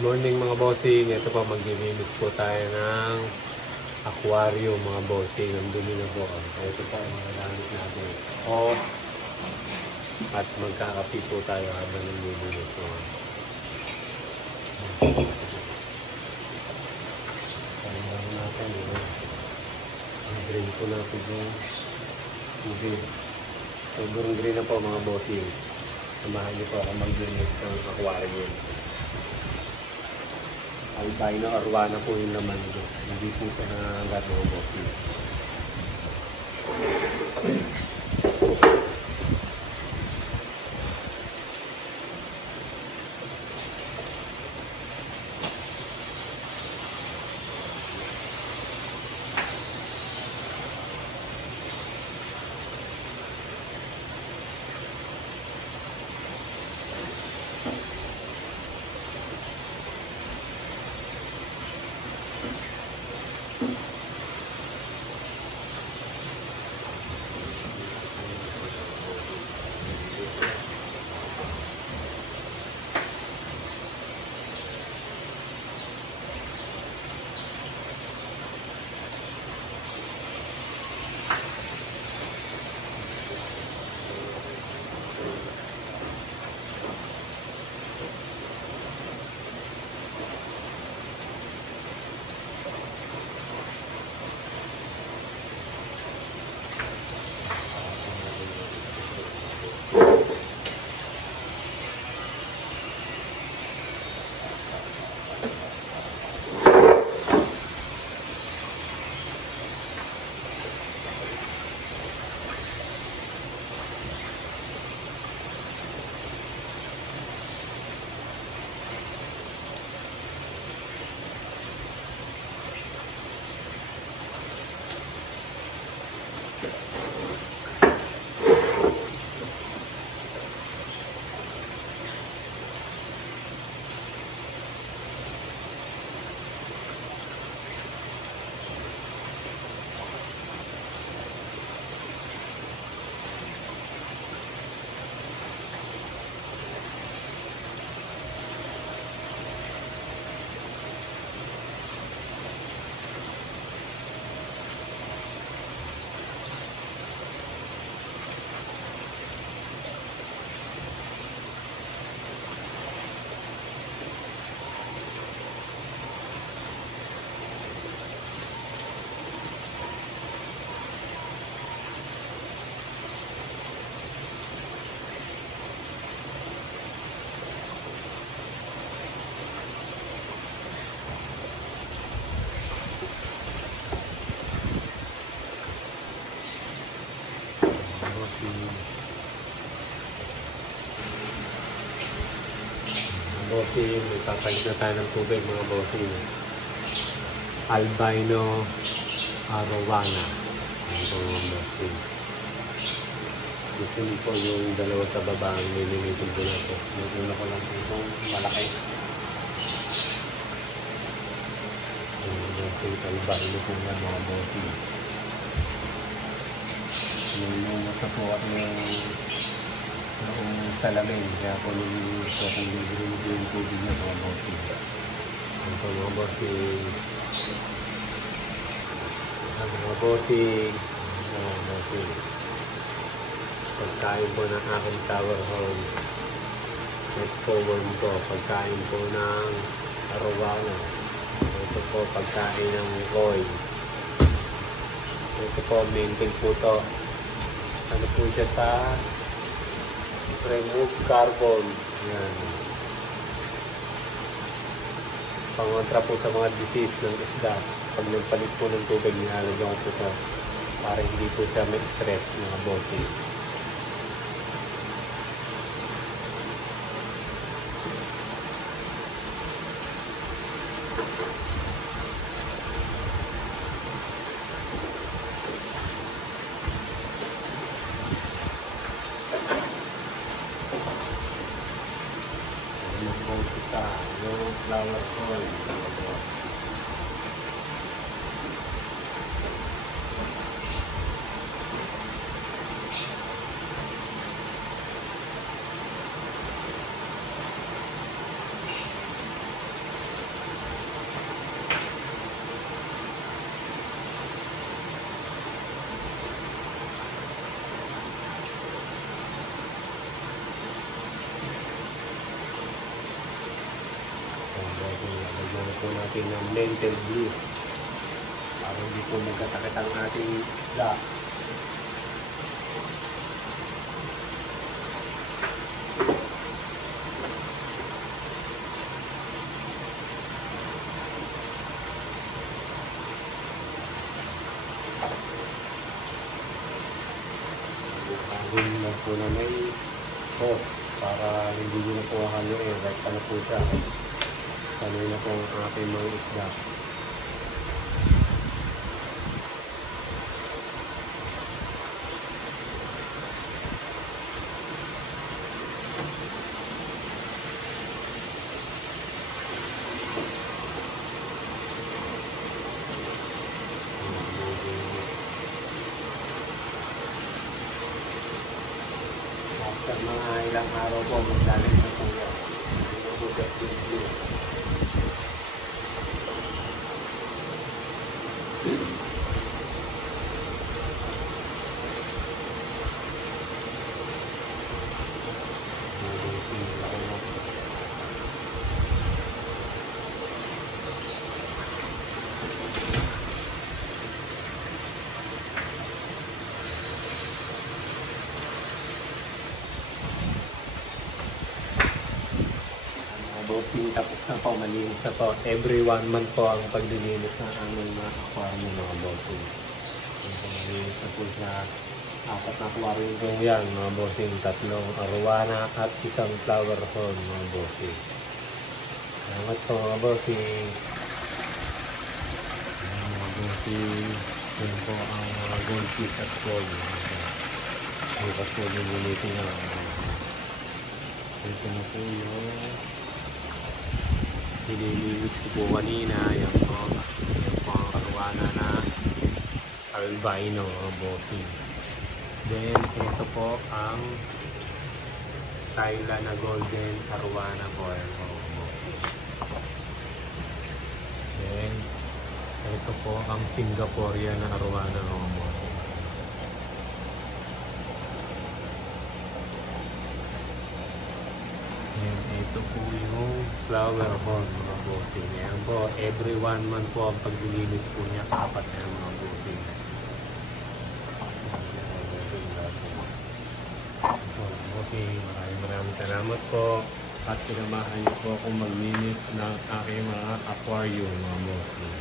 Morning mga bossing, ito po maglilinis po tayo ng aquarium mga bossing. Ang dumi na po. Ito po ang mga gamit natin. At magkakapi po tayo habang nililinis po. Kailangan natin i-drain po natin yung tubig. Sobrang green na po mga bossing. Samahan niyo po ako maglinis ng aquarium. Albino arwana po yung laman nito. Hindi po sa nangangagat mga bossing. Bossing, magpapalit na tayo ng tubig mga bossing. Albino arwana. Ito mga bossing. Gusto niyo po yung dalawa sa baba ang nilinitin ko na po. Yung una ko lang po itong malaki. Yung bossing albino po nga mga bossing. Yung nasa po at yung salamin, kaya po nililinis ko kung nililinis yung tubig niya mga bossing. Ito mga bossing. Mga bossing. Mga bossing. Pagkain po ng aking tower home. Next forward ko, pagkain po ng arwana. Ito po pagkain ng koi. Ito po, maintain po to. Ano po siya sa remove carbon. Yan. Pangontra po sa mga disease ng isda. Pag nagpalit po ng tubig, nilalagyan ko po ito para hindi po siya may stress mga bossing. Yung flower oil. Ang bossing, lagyan po natin ng lentil blue. Para hindi po magkatakit ang ating isda. Gawin lang po na may sauce para hindi nyo na po haluin. Right pa na po siya. Sanoy na po ang ating mga isda. After mga ilang araw po, magdaling na po yan. Hindi na po siya blue. Bossing, tapos na po, malinis na po. Every 1 month po ang paglilinis ng aming mga aquarium mga bossing. Malinis na po siya. 4 na aquarium po yan mga bossing. 3 arowana at 1 flower horn mga bossing. Salamat po mga bossing. Mga bossing. Yan po ang mga goldfish at gold. Bukas po nilinisin na. Ito na po yung nililinis ko po kanina. Yan po ang arowana na albino mga bossing. Then ito po ang Thailand na golden arowana po. Yan po mga bossing. Then ito po ang Singaporean na arowana mga bossing. Ito po yung flower horn mga bossing. Ayan po, every 1 month po ang paglilinis po niya. 4 na mga bossing. Bossing, maraming salamat po. At sinamahan niyo po akong maglinis ng aking mga aquarium mga bossing.